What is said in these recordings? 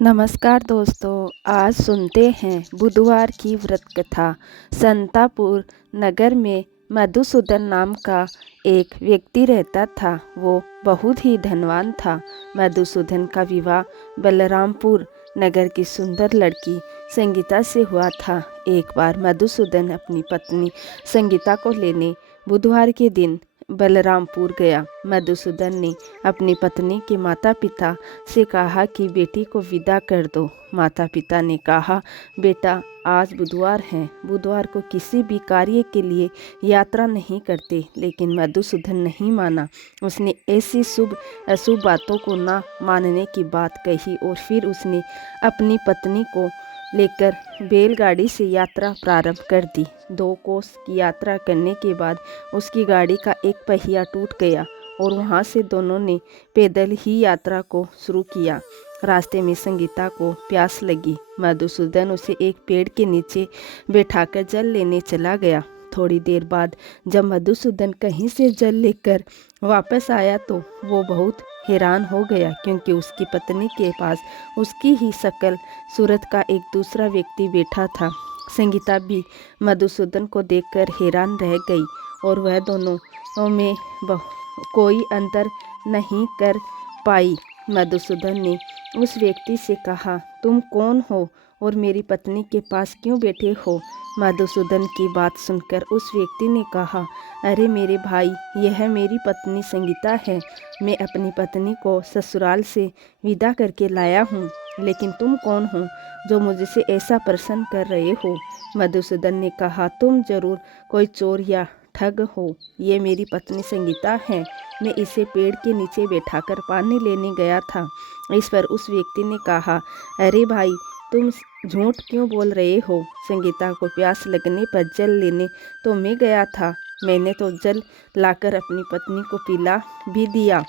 नमस्कार दोस्तों, आज सुनते हैं बुधवार की व्रत कथा। संतापुर नगर में मधुसूदन नाम का एक व्यक्ति रहता था। वो बहुत ही धनवान था। मधुसूदन का विवाह बलरामपुर नगर की सुंदर लड़की संगीता से हुआ था। एक बार मधुसूदन अपनी पत्नी संगीता को लेने बुधवार के दिन बलरामपुर गया। मधुसूदन ने अपनी पत्नी के माता पिता से कहा कि बेटी को विदा कर दो। माता पिता ने कहा, बेटा आज बुधवार है, बुधवार को किसी भी कार्य के लिए यात्रा नहीं करते। लेकिन मधुसूदन नहीं माना। उसने ऐसी शुभ अशुभ बातों को ना मानने की बात कही और फिर उसने अपनी पत्नी को लेकर बैलगाड़ी से यात्रा प्रारंभ कर दी। 2 कोस की यात्रा करने के बाद उसकी गाड़ी का एक पहिया टूट गया और वहां से दोनों ने पैदल ही यात्रा को शुरू किया। रास्ते में संगीता को प्यास लगी। मधुसूदन उसे एक पेड़ के नीचे बैठाकर जल लेने चला गया। थोड़ी देर बाद जब मधुसूदन कहीं से जल लेकर वापस आया तो वो बहुत हैरान हो गया, क्योंकि उसकी पत्नी के पास उसकी ही शकल सूरत का एक दूसरा व्यक्ति बैठा था। संगीता भी मधुसूदन को देखकर हैरान रह गई और वह दोनों में कोई अंतर नहीं कर पाई। मधुसूदन ने उस व्यक्ति से कहा, तुम कौन हो और मेरी पत्नी के पास क्यों बैठे हो? मधुसूदन की बात सुनकर उस व्यक्ति ने कहा, अरे मेरे भाई, यह मेरी पत्नी संगीता है। मैं अपनी पत्नी को ससुराल से विदा करके लाया हूँ। लेकिन तुम कौन हो जो मुझसे ऐसा प्रश्न कर रहे हो? मधुसूदन ने कहा, तुम जरूर कोई चोर या ठग हो। ये मेरी पत्नी संगीता है। मैं इसे पेड़ के नीचे बैठाकर पानी लेने गया था। इस पर उस व्यक्ति ने कहा, अरे भाई, तुम झूठ क्यों बोल रहे हो? संगीता को प्यास लगने पर जल लेने तो मैं गया था। मैंने तो जल लाकर अपनी पत्नी को पिला भी दिया।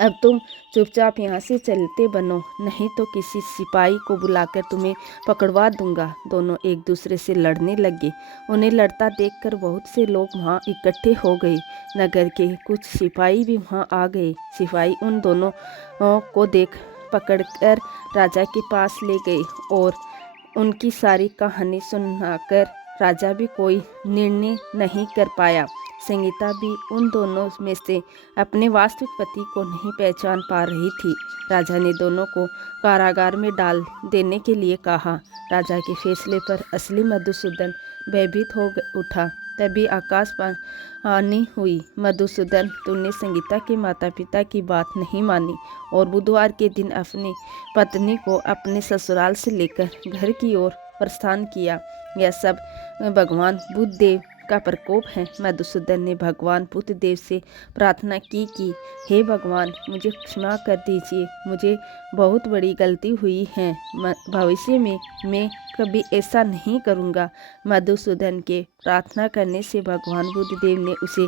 अब तुम चुपचाप यहाँ से चलते बनो, नहीं तो किसी सिपाही को बुलाकर तुम्हें पकड़वा दूंगा। दोनों एक दूसरे से लड़ने लगे। उन्हें लड़ता देखकर बहुत से लोग वहाँ इकट्ठे हो गए। नगर के कुछ सिपाही भी वहाँ आ गए। सिपाही उन दोनों को पकड़कर राजा के पास ले गए और उनकी सारी कहानी सुनाकर राजा भी कोई निर्णय नहीं कर पाया। संगीता भी उन दोनों में से अपने वास्तविक पति को नहीं पहचान पा रही थी। राजा ने दोनों को कारागार में डाल देने के लिए कहा। राजा के फैसले पर असली मधुसूदन भयभीत हो उठा। तभी आकाशवाणी हुई, मधुसूदन, तूने संगीता के माता पिता की बात नहीं मानी और बुधवार के दिन अपनी पत्नी को अपने ससुराल से लेकर घर की ओर प्रस्थान किया। यह सब भगवान बुद्ध देव का प्रकोप है। मधुसूदन ने भगवान बुद्ध देव से प्रार्थना की कि हे भगवान, मुझे क्षमा कर दीजिए, मुझे बहुत बड़ी गलती हुई है। भविष्य में मैं कभी ऐसा नहीं करूँगा। मधुसूदन के प्रार्थना करने से भगवान बुद्ध देव ने उसे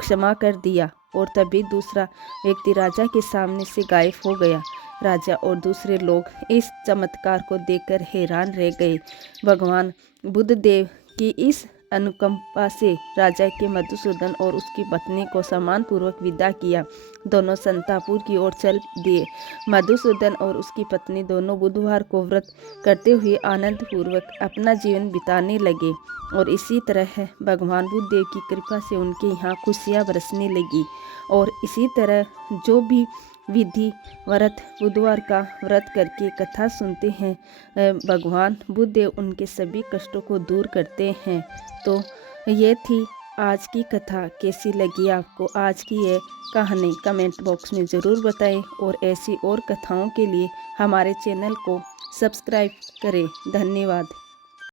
क्षमा कर दिया और तभी दूसरा व्यक्ति राजा के सामने से गायब हो गया। राजा और दूसरे लोग इस चमत्कार को देखकर हैरान रह गए। भगवान बुद्ध देव की इस अनुकंपा से राजा के मधुसूदन और उसकी पत्नी को सम्मानपूर्वक विदा किया। दोनों संतापुर की ओर चल दिए। मधुसूदन और उसकी पत्नी दोनों बुधवार को व्रत करते हुए आनंद पूर्वक अपना जीवन बिताने लगे और इसी तरह भगवान बुद्ध देव की कृपा से उनके यहाँ खुशियाँ बरसने लगी। और इसी तरह जो भी विधि व्रत बुधवार का व्रत करके कथा सुनते हैं, भगवान बुद्ध देव उनके सभी कष्टों को दूर करते हैं। तो ये थी आज की कथा। कैसी लगी आपको आज की ये कहानी? कमेंट बॉक्स में ज़रूर बताएं और ऐसी और कथाओं के लिए हमारे चैनल को सब्सक्राइब करें। धन्यवाद।